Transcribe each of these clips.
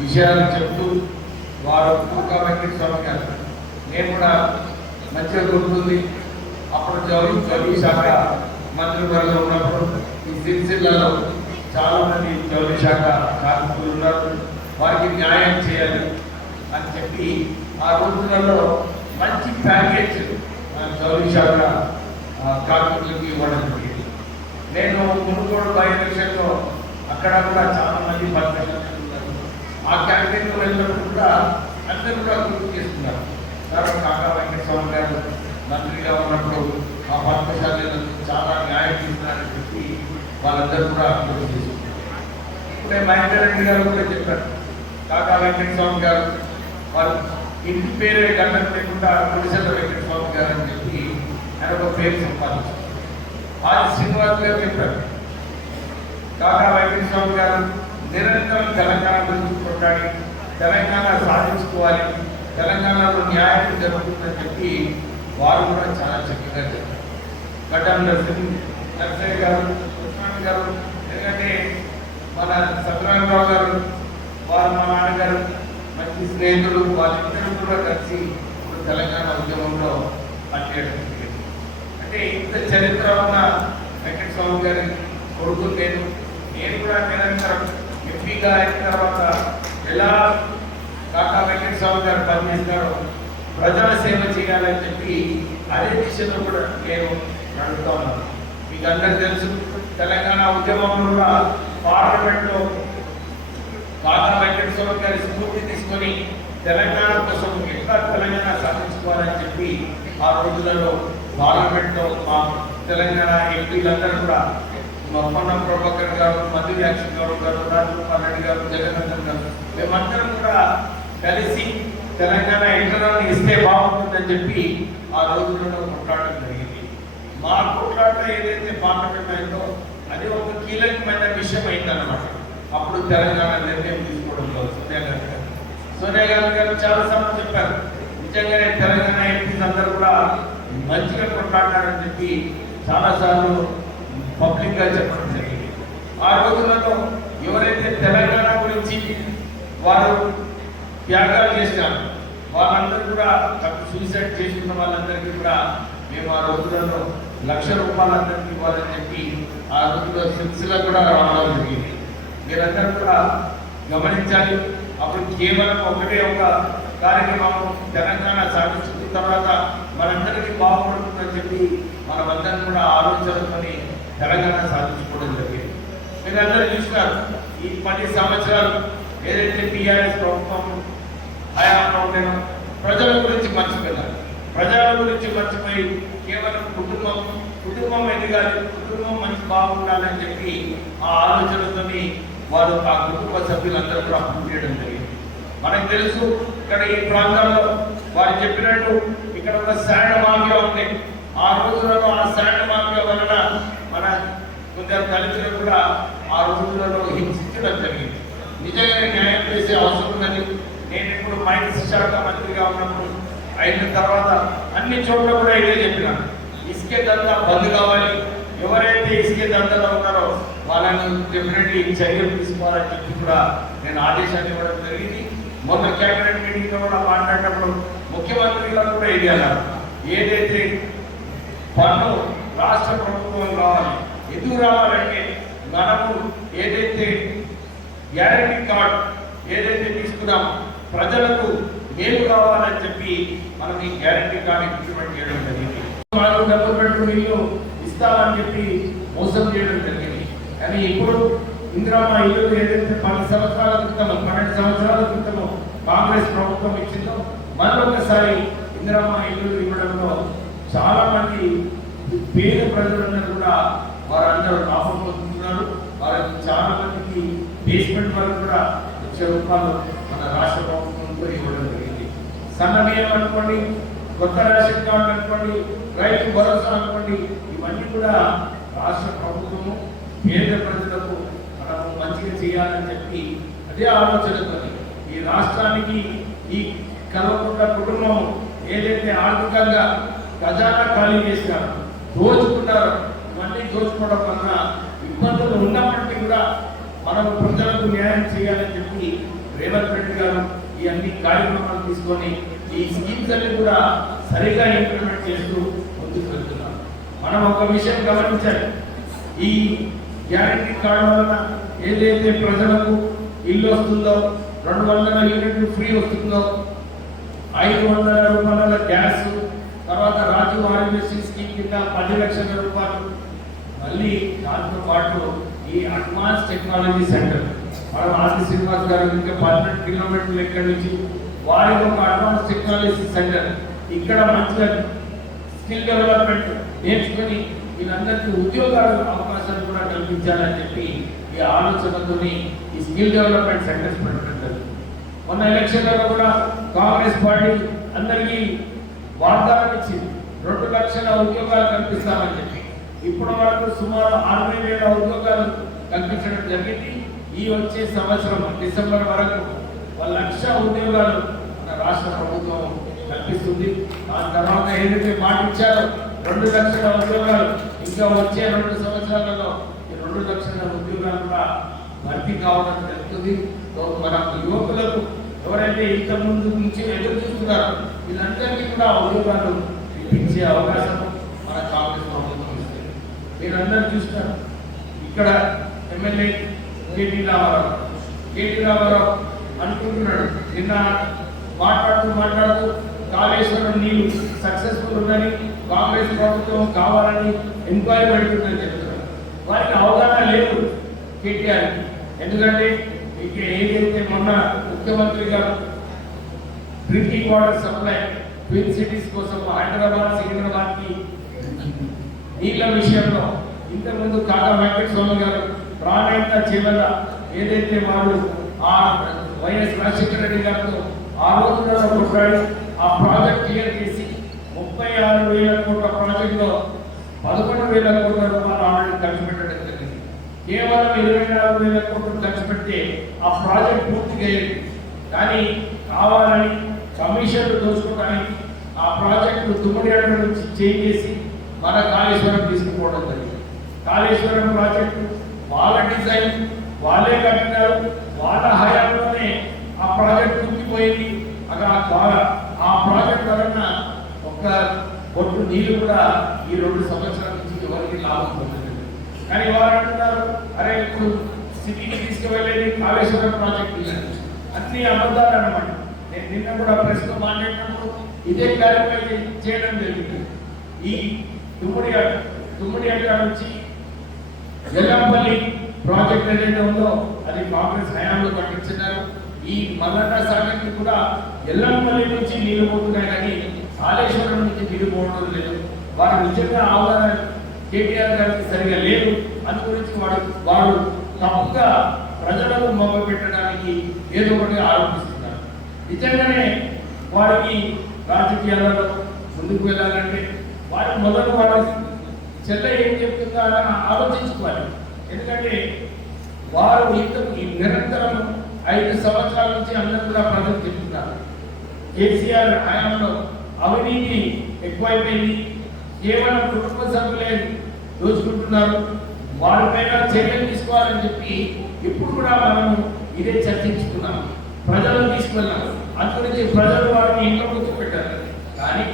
విషయాలు చెప్తూ వారు దుర్గా వెంకట స్వామి గారు నేను కూడా మంచిగా గుర్తుంది. అప్పుడు జౌళి శాఖ మంత్రివర్గంలో ఉన్నప్పుడు ఈ సిరిసిల్లలో చాలా మంది జౌళి శాఖ కార్మికులు ఉన్నారు, వారికి న్యాయం చేయాలి అని చెప్పి ఆ రోజులలో మంచి ప్యాకేజ్ జౌళి శాఖ కార్మికులకి ఇవ్వడం జరిగింది. నేను మునుగోడు బై ఎలక్షన్లో అక్కడ కూడా చాలా మంది పనిచేస్తున్నారు. ఆ క్యాంపెయిన్లో వెళ్ళినప్పుడు కూడా అందరూ కూడా గుర్తు చేస్తున్నారు. తర్వాత కాకా వెంకట స్వామి గారు మంత్రిగా ఉన్నప్పుడు ఆ పాఠశాలలో చాలా న్యాయం చేస్తున్నారని చెప్పి వాళ్ళందరూ కూడా గుర్తు చేసుకున్నారు. ఇప్పుడే మహేందర్ రెడ్డి గారు కూడా చెప్పారు, కాకా వెంకట స్వామి గారు వాళ్ళు ఇంటి పేరే గంటకు లేకుండా గుడిసెల వెంకట స్వామి గారు అని చెప్పి ఆయన ఒక పేరు సంపాదించారు. ఆది శ్రీనివాస్ గారు చెప్పారు, కాకా వెంకట స్వామి గారు నిరంతరం తెలంగాణ గురించి కొట్లాడి తెలంగాణ సాధించుకోవాలి, తెలంగాణలో న్యాయం జరుగుతుందని చెప్పి వారు కూడా చాలా చక్కగా చెప్పారు. గడ్డం నర్సయ్య గారు, కృష్ణాని గారు, ఎందుకంటే మన సత్యనారాయణరావు గారు వారు మా నాన్నగారు మంచి స్నేహితులు, వాళ్ళిద్దరూ కూడా కలిసి ఇప్పుడు తెలంగాణ ఉద్యమంలో పనిచేయడం జరిగింది. అంటే ఇంత చరిత్ర ఉన్న వెంకటస్వామి గారి కొడుకు నేను కూడా నిరంతరం ఎంపీగా అయిన తర్వాత ఎలా కాకా వెంకటస్వామి గారు పనిచేస్తారో ప్రజల సేవ చేయాలని చెప్పి అదే దిశలో కూడా నేను నడుపుతా ఉన్నాను. మీకు అందరూ తెలుసు, తెలంగాణ ఉద్యమంలో కూడా పార్లమెంట్లో కాకా వెంకటేశ్వర గారి స్ఫూర్తి తీసుకొని తెలంగాణ కోసం ఎట్లా తెలంగాణ సాధించుకోవాలని చెప్పి ఆ రోజులలో పార్లమెంట్లో మా తెలంగాణ ఎంపీలందరూ కూడా పొన్నం ప్రభాకర్ గారు, మధు యాక్షన్ గౌడ్ గారు, రాజగోపాల్ రెడ్డి గారు, జగన్నందన్ గారు, మేమందరం కూడా కలిసి తెలంగాణ ఎట్లనాన్ని ఇస్తే బాగుంటుందని చెప్పి ఆ రోజులలో కొట్లాడడం జరిగింది. మా కొట్లాట ఏదైతే పార్లమెంట్ అయిందో అది ఒక కీలకమైన విషయం అయిందన్నమాట. అప్పుడు తెలంగాణ నిర్ణయం తీసుకోవడంలో సోనియా గాంధీ గారు చాలా సమయం చెప్పారు, నిజంగానే తెలంగాణ ఎంపీస్ అందరూ కూడా మంచిగా కొట్లాడారని చెప్పి చాలాసార్లు పబ్లిక్ గా చెప్పడం జరిగింది. ఆ రోజులలో ఎవరైతే తెలంగాణ గురించి వారు త్యాగాలు చేసినారు వాళ్ళందరూ కూడా సూసైడ్ చేసుకున్న వాళ్ళందరికీ కూడా మేము ఆ రోజులలో ₹1,00,000 అందరికీ ఇవ్వాలని చెప్పి ఆ రోజుల్లో సిల్సిలా కూడా రావడం జరిగింది. మీరందరూ కూడా గమనించాలి. అప్పుడు కేవలం ఒకటే ఒక కార్యక్రమం తెలంగాణ సాధించుకున్న తర్వాత మనందరికీ బాగుపడుతుందని చెప్పి మనమందరం కూడా ఆలోచనతోని తెలంగాణ సాధించుకోవడం జరిగింది. మీరందరూ చూసినారు ఈ 10 సంవత్సరాలు ఏదైతే టీఆర్ఎస్ ప్రభుత్వం హయాంలో ఉండేనో ప్రజల గురించి మర్చిపోయినారు. ప్రజల గురించి మర్చిపోయి కేవలం కుటుంబం ఎదగాలి, కుటుంబం మంచి బాగుండాలని చెప్పి ఆ ఆలోచనతోని వారు ఆ కుటుంబ సభ్యులందరూ కూడా అప్పు చేయడం జరిగింది. మనకు తెలుసు ఇక్కడ ఈ ప్రాంతాల్లో వారు చెప్పినట్టు ఇక్కడ ఒక శాండ్ మాఫియా ఉంది. ఆ రోజులలో ఆ శాండ్ మాఫియా వలన మన కొందరు దళితులు కూడా ఆ రోజులలో హింసించడం జరిగింది. నిజంగానే న్యాయం చేసే అవసరం ఉందని నేను ఇప్పుడు మైన్స్ శాఖ మంత్రిగా ఉన్నప్పుడు అయిన తర్వాత అన్ని చోట్ల కూడా ఇదే చెప్పినాను, ఇసుకే దందా బంద్ కావాలి, ఎవరైతే ఇసుకే దందాలో ఉన్నారో వాళ్ళని డెఫినెట్లీ చర్యలు తీసుకోవాలని చెప్పి కూడా నేను ఆదేశాన్ని ఇవ్వడం జరిగింది. మొన్న కేబినెట్ మీటింగ్ లో కూడా మాట్లాడినప్పుడు ముఖ్యమంత్రి గారు కూడా ఇది అన్నారు, ఏదైతే పన్ను రాష్ట్ర ప్రభుత్వం రావాలి, ఎందుకు రావాలంటే మనము ఏదైతే గ్యారంటీ కార్డు ఏదైతే తీసుకున్నామో ప్రజలకు మేలు కావాలని చెప్పి మనం ఈ గ్యారంటీ కార్డు ఇంప్లిమెంట్ చేయడం జరిగింది. వాళ్ళు డబ్బులు పెట్టుకుని ఇల్లు ఇస్తామని చెప్పి మోసం చేయడం జరిగింది. కానీ ఇప్పుడు ఇందిరమ్మ ఇల్లు ఏదైతే 12 సంవత్సరాల క్రితము కాంగ్రెస్ ప్రభుత్వం ఇచ్చిందో మరొకసారి ఇందిరమ్మ ఇల్లు ఇవ్వడంలో చాలా మంది పేద ప్రజలందరూ కూడా వారందరూ లాభం పొందుతున్నారు. వారికి చాలా మందికి బేస్మెంట్ వరకు కూడా ₹1,00,000 మన రాష్ట్ర ప్రభుత్వంతో ఇవ్వడం జరిగింది. సన్న బియ్యం అనుకోండి, కొత్త రేషన్ కార్డు అనుకోండి, రైతు భరోసా అనుకోండి, ఇవన్నీ కూడా రాష్ట్ర ప్రభుత్వము పేద ప్రజలకు మనము మంచిగా చేయాలని చెప్పి అదే ఆలోచనతో ఈ రాష్ట్రానికి ఈ కల్వకుంట్ల కుటుంబం ఏదైతే ఆర్థికంగా ఖజానా ఖాళీ చేసినారో దోచుకున్నారో ఇవన్నీ దోచుకోవడం వలన ఇబ్బందులు ఉన్నప్పటికీ కూడా మనం ప్రజలకు న్యాయం చేయాలని చెప్పి రేవంత్ రెడ్డి గారు ఈ అన్ని కార్యక్రమాలు తీసుకొని ఈ స్కీమ్స్ అన్ని కూడా సరిగా ఇంప్లిమెంట్ చేస్తూ ముందుకు వెళ్తున్నారు. మనం ఒక విషయం గమనించాలి, ఈ గ్యారంటీ కార్డు వలన ఏదైతే ప్రజలకు ఇల్లు వస్తుందో, 200 యూనిట్లు ఫ్రీ వస్తుందో, ₹500 గ్యాస్, తర్వాత రాజీవ్ ఆరోగ్యశ్రీ స్కీమ్ కింద ₹10 లక్షల, మళ్ళీ దాంతో పాటు ఈ అడ్వాన్స్ టెక్నాలజీ సెంటర్ మనం ఆర్తి శ్రీనివాస్ గారు ఇంకా 12 కిలోమీటర్లు ఇక్కడి నుంచి వారికి ఒక అడ్వాన్స్ టెక్నాలజీ సెంటర్, ఇక్కడ మంచిగా స్కిల్ డెవలప్మెంట్ నేర్చుకొని వీళ్ళందరికీ ఉద్యోగాల అవకాశాలు కూడా కల్పించాలని చెప్పి ఈ ఆలోచనతో ఈ స్కిల్ డెవలప్మెంట్ సెంటర్స్ పెట్టడం జరిగింది. మొన్న ఎలక్షన్లలో కూడా కాంగ్రెస్ పార్టీ అందరికీ వాగ్దానం ఇచ్చింది, 2 లక్షల ఉద్యోగాలు కల్పిస్తామని చెప్పి. ఇప్పటి వరకు సుమారు 60,000 ఉద్యోగాలు కల్పించడం జరిగింది. ఈ వచ్చే సంవత్సరం డిసెంబర్ వరకు 1,00,000 ఉద్యోగాలు మన రాష్ట్ర ప్రభుత్వం కల్పిస్తుంది. ఆ తర్వాత ఏదైతే మాట ఇచ్చారో 2 లక్షల ఉద్యోగాలు ఇంకా వచ్చే 2 సంవత్సరాలలో ఈ 2 లక్షల ఉద్యోగాలు కూడా భర్తీ కావడం జరుగుతుంది. మన యువకులకు ఎవరైతే ఇంత ముందు నుంచి ఎదురు చూస్తున్నారో వీళ్ళందరికీ కూడా ఉద్యోగాలు ఇప్పించే అవకాశం మన కాంగ్రెస్ ప్రభుత్వం ఇస్తుంది. మీరందరూ చూస్తారు, ఇక్కడ ఎమ్మెల్యే కేటీ రామారావు అనుకుంటున్నాడు, నిన్న మాట్లాడుతూ కాళేశ్వరం నీళ్లు సక్సెస్ఫుల్ ఉందని, కాంగ్రెస్ ప్రభుత్వం కావాలని ఎంక్వైరీ పెడుతుందని చెప్తున్నారు. వారికి అవగాహన లేదు కేటీఆర్కి. ఎందుకంటే ఈ ఇక ఏదైతే మొన్న ముఖ్యమంత్రి గారు drinking water supply twin cities కోసం హైదరాబాద్ సికింద్రాబాద్ కి నీళ్ళ విషయంలో ఇంతకుముందు కాకా వెంకట స్వామి గారు ప్రాణాంత చివర ఏదైతే వారు ఆ వైఎస్ రాజశేఖర రెడ్డి గారితో ఆ రోజులలో కొట్లాడి ఆ ప్రాజెక్ట్ క్లియర్ చేసి 36,000 కోట్ల ప్రాజెక్టులో 11,000 కోట్ల రూపాయలు ఆల్రెడీ ఖర్చు పెట్టడం జరిగింది. కేవలం 24,000 కోట్లు ఖర్చు పెడితే ఆ ప్రాజెక్ట్ పూర్తిగా అయ్యేది. కానీ కావాలని కమిషన్లు దోచుకోవడానికి ఆ ప్రాజెక్టు తుమ్మడియాడ నుంచి చేంజ్ చేసి మన కాళేశ్వరం తీసుకుపోవడం జరిగింది. కాళేశ్వరం ప్రాజెక్టు వాళ్ళ డిజైన్ వాళ్ళే కట్టినారు, వాళ్ళ హయాంలోనే ఆ ప్రాజెక్ట్ కుంగిపోయింది. అక్కడ ఆ ప్రాజెక్ట్ వలన ఒక్క బొట్టు నీళ్ళు కూడా ఈ 2 సంవత్సరాల నుంచి ఎవరికి లాభం పొందలేదు. కానీ వారు అంటున్నారు, అరే ఇప్పుడు సిటీకి తీసుకువెళ్ళేది కాళేశ్వరం ప్రాజెక్టు అన్ని అబద్ధాలు అన్నమాట. నేను నిన్న కూడా ప్రెస్ లో మాట్లాడినప్పుడు ఇదే క్లారిఫై చేయడం జరిగింది. ఈ తుమ్మిడి అడ్డ నుంచి ఎల్లంపల్లి ప్రాజెక్ట్ ఏదైతే ఉందో అది కాంగ్రెస్ హయాంలో కట్టించినారు. ఈ మల్లన్న సాగర్కి కూడా ఎల్లంపల్లి నుంచి నీళ్లు పోతున్నాయి, కానీ కాళేశ్వరం నుంచి నీళ్లు పోవడం లేదు. వారు నిజంగా అవగాహన కేటీఆర్ గారికి సరిగా లేదు. అందు గురించి వాడు తప్పుగా ప్రజలను మొగ్గ పెట్టడానికి ఏదో ఒకటి ఆరోపిస్తున్నారు. నిజంగానే వారికి రాజకీయాలలో ముందుకు వెళ్ళాలంటే వారి మొదలు వారి చెల్ల ఏం చెప్తుందా అని ఆలోచించుకోవాలి. ఎందుకంటే వారు ఈ నిరంతరం 5 సంవత్సరాల నుంచి అందరూ కూడా ప్రజలు చెప్తున్నారు, కేసీఆర్ హయాంలో అవినీతి ఎక్కువైపోయింది, కేవలం కుటుంబ సభ్యులే దోచుకుంటున్నారు, వారిపైన చర్యలు తీసుకోవాలని చెప్పి ఇప్పుడు కూడా మనం ఇదే చర్చించుకున్నాం, ప్రజలను తీసుకువెళ్ళాము. అందుగురించి ప్రజలు వారిని ఇంట్లో కూర్చోపెట్టారు. కానీ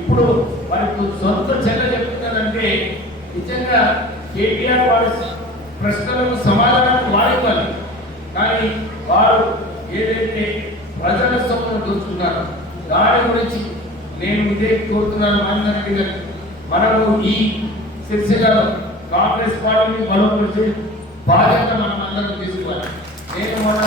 ఇప్పుడు వారికి సొంత చెల్ల చెప్తున్నారంటే నిజంగా కేటీఆర్ వారి ప్రశ్నలకు సమాధానం వారివ్వాలి. కానీ వారు ఏదైతే ప్రజల సొమ్మును దోచుకున్నారో దాని గురించి నేను ఇదే కోరుతున్నాను. మాన్యారెడ్డి గారు, మనము ఈ సిరిసిల్లలో కాంగ్రెస్ పార్టీని బలపరిచే బాధ్యత మనం అందరం తీసుకోవాలి. నేను మొన్న